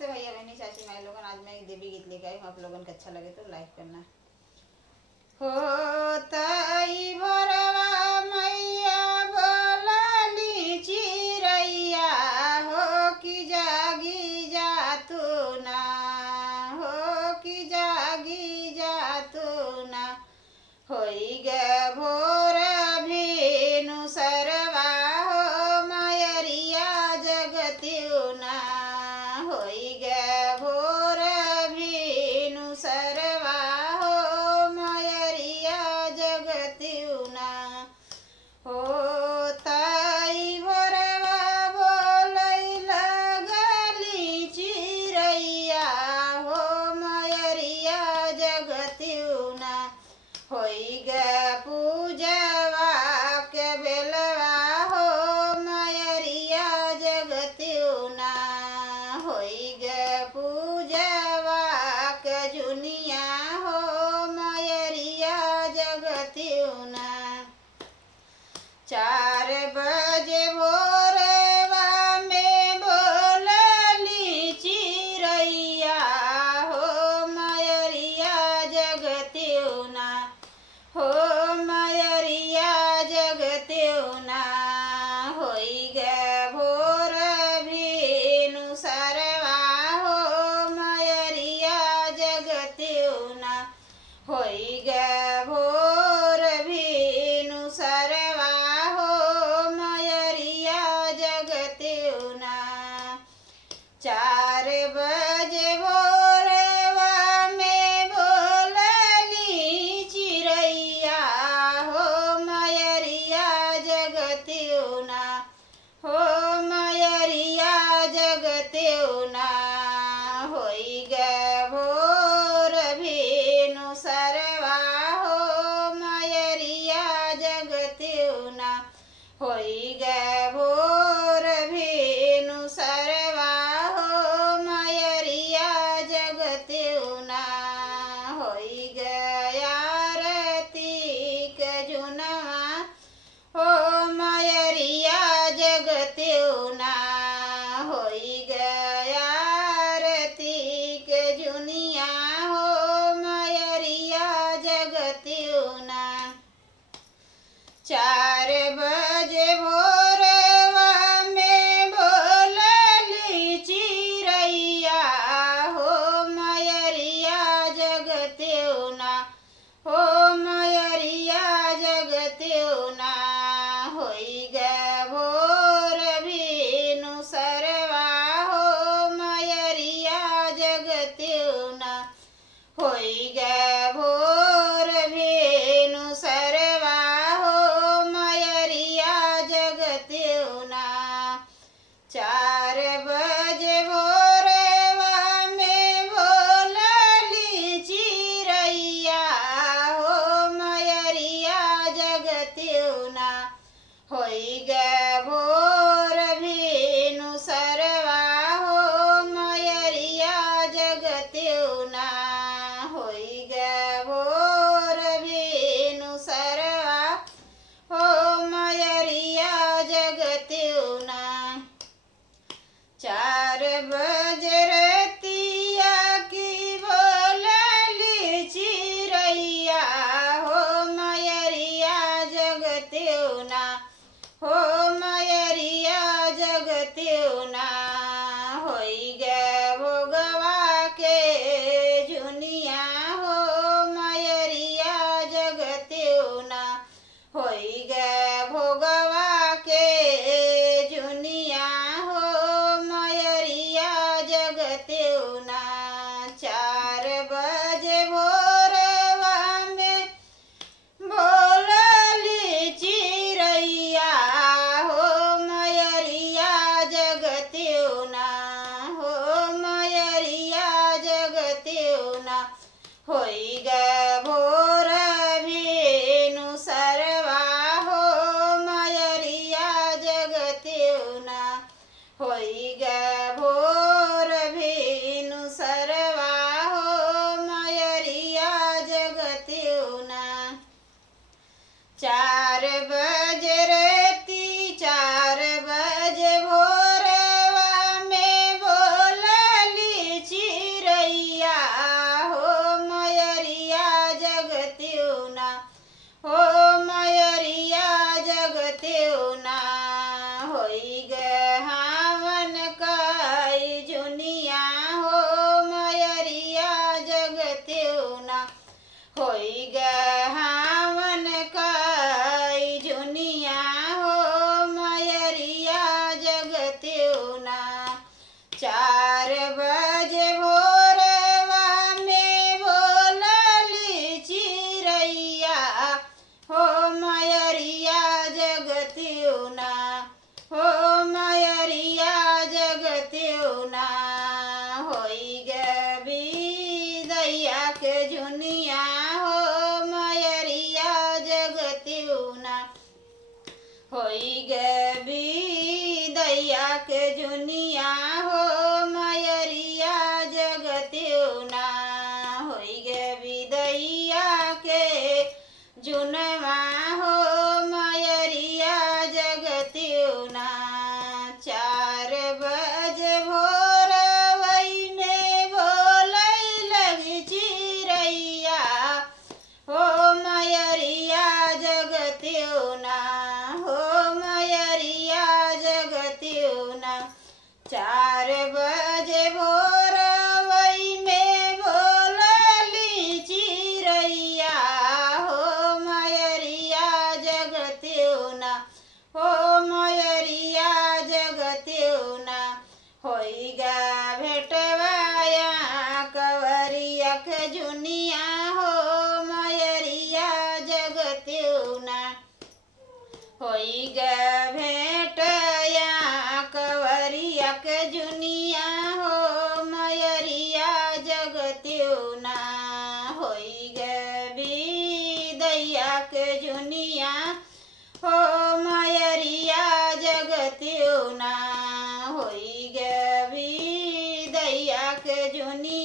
नमस्ते भैया बहनी चाची माई लोगन। आज मैं एक देवी गीत लेके आई हूँ, आप लोगन को अच्छा लगे तो लाइक करना। हो तई भोरवा मैया बोलली चिरैया, हो कि जागी जा तू ना, हो कि जागी जा तू ना। होई गे भोर भेनु सरवा, हो मयरिया जगतियु ना। होई गे भोर भेनु सरवा, हो मयरिया जगतियु ना। हो ताई भोरवा बोलै लगली चिरैया, हो मयरिया जगतियु ना। होई गे पूजवा के बेलवा, हो मयरिया जगतियु ना। होई गे पूजवा के जुनिया, हो मयरिया जगतियु ना। 4 बजे भोरवा में बोलली चिरैया, हो मयरिया जगतियु ना। हो मयरिया जगतियु ना। होई गे भोर भेनु सरवा, हो मयरिया जगतियु ना। होई गे भोर भेनु सरवा, हो मयरिया जगतियु ना। 4 बजे भोरवा में बोलली चिरैया, हो मयरिया जगतियु ना। हो मयरिया जगतियु ना। होई गे भोर भेनु सरवा, हो मयरिया जगतियु ना। होई गे भोर भेनु सरवा, हो मयरिया जगतियु ना। होई गे आरती के जुनवा, हो मयरिया जगतियु ना। होई गे आरती के जुनिया, हो मयरिया जगतियु ना। 4 बजे भोरवा में बोलली चिरैया, हो मयरिया जगतियु ना। हो मयरिया जगतियु ना। होई गे भोर भेनु सरवा, हो मयरिया जगतियु ना। होई गे भोर भेनु सरवा, हो मयरिया जगतियु ना। 4 बजे भोरवा में बोलली चिरैया, हो मयरिया जगतियु ना। होई गे भोर भेनु सरवा, हो मयरिया जगतियु ना। होई गे भोर भेनु सरवा, हो मयरिया जगतियु ना। 4 बजे रतिया की बोलली चिरैया, हो मयरिया जगतियु ना। हो मयरिया जगतियु ना। होई गे भोगवा के जुनिया, हो मयरिया जगतियु ना। होई गे भोगवा के जुनिया, हो मयरिया ना होई गे विदैया के जुनिया हो मयरिया जगतियु ना होई गे विदैया के जुनिया हो मयरिया जगतियु ना होई गे विदैया के जुनवा हो मयरिया जगतियु ना 4 बजे भोर वही में बोलै लगी चिड़ैया हो मयरिया जगतियु ना हो मयरिया जगतियु ना 4 बजे भोर वही में बोलली चिड़ैया हो मयरिया जगतियु ना हो मयरिया जगतियु ना होई गा भेटवाया कवरिया के जुनिया हो मयरिया जगतियु ना होई गा भेटया कवरिया के जुनिया हो मयरिया जगतियु ना होई गा विदैया के जुनिया हो मयरिया जगतियु ना होई गे विदैया के जुनिया